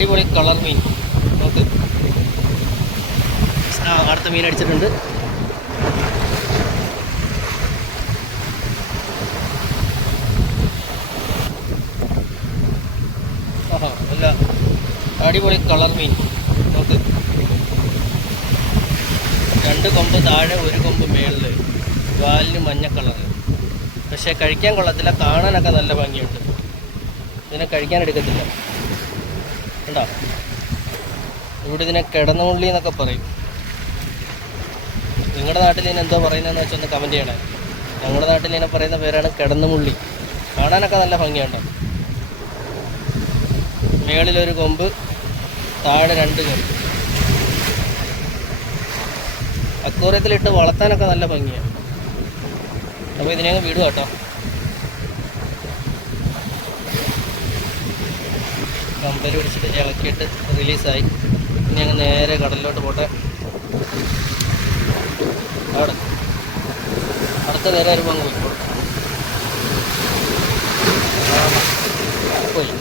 അടിപൊളി കളർ മീൻ നോക്ക്. അടുത്ത മീൻ അടിച്ചിട്ടുണ്ട്. അല്ല അടിപൊളി കളർ മീൻ നോക്ക്. 2 കൊമ്പ് താഴെ, 1 കൊമ്പ് മേളിൽ, വാലിന് മഞ്ഞ കളറ്. പക്ഷേ കഴിക്കാൻ കൊള്ളത്തില്ല, കാണാനൊക്കെ നല്ല ഭംഗിയുണ്ട്. ഇതിനെ കഴിക്കാൻ എടുക്കത്തില്ല. കണ്ടോ, ഇവിടെ ഇതിനെ കിടന്നുള്ളി എന്നൊക്കെ പറയും. നിങ്ങളുടെ നാട്ടിൽ ഇതിന് എന്തോ പറയുന്നതെന്ന് വെച്ചാൽ ഒന്ന് കമൻറ്റ് ചെയ്യണേ. ഞങ്ങളുടെ നാട്ടിൽ ഇതിനെ പറയുന്ന പേരാണ് കിടന്നുമുള്ളി. കാണാനൊക്കെ നല്ല ഭംഗിയുണ്ടോ. മേളിലൊരു കൊമ്പ്, താഴെ 2 കൊമ്പ്. അക്വേറിയത്തിലിട്ട് വളർത്താനൊക്കെ നല്ല ഭംഗിയാണ്. അപ്പോൾ ഇതിനെയൊക്കെ വിടുക കേട്ടോ. കമ്പനി പിടിച്ചിട്ട് ഇളക്കിയിട്ട് റിലീസായി. ഇനി അങ്ങ് നേരെ കടലിലോട്ട് പോട്ടെ. അവിടെ അടുത്ത നേരെ വരുമ്പോൾ അങ്ങ് പോയിക്കോളും. പോയി.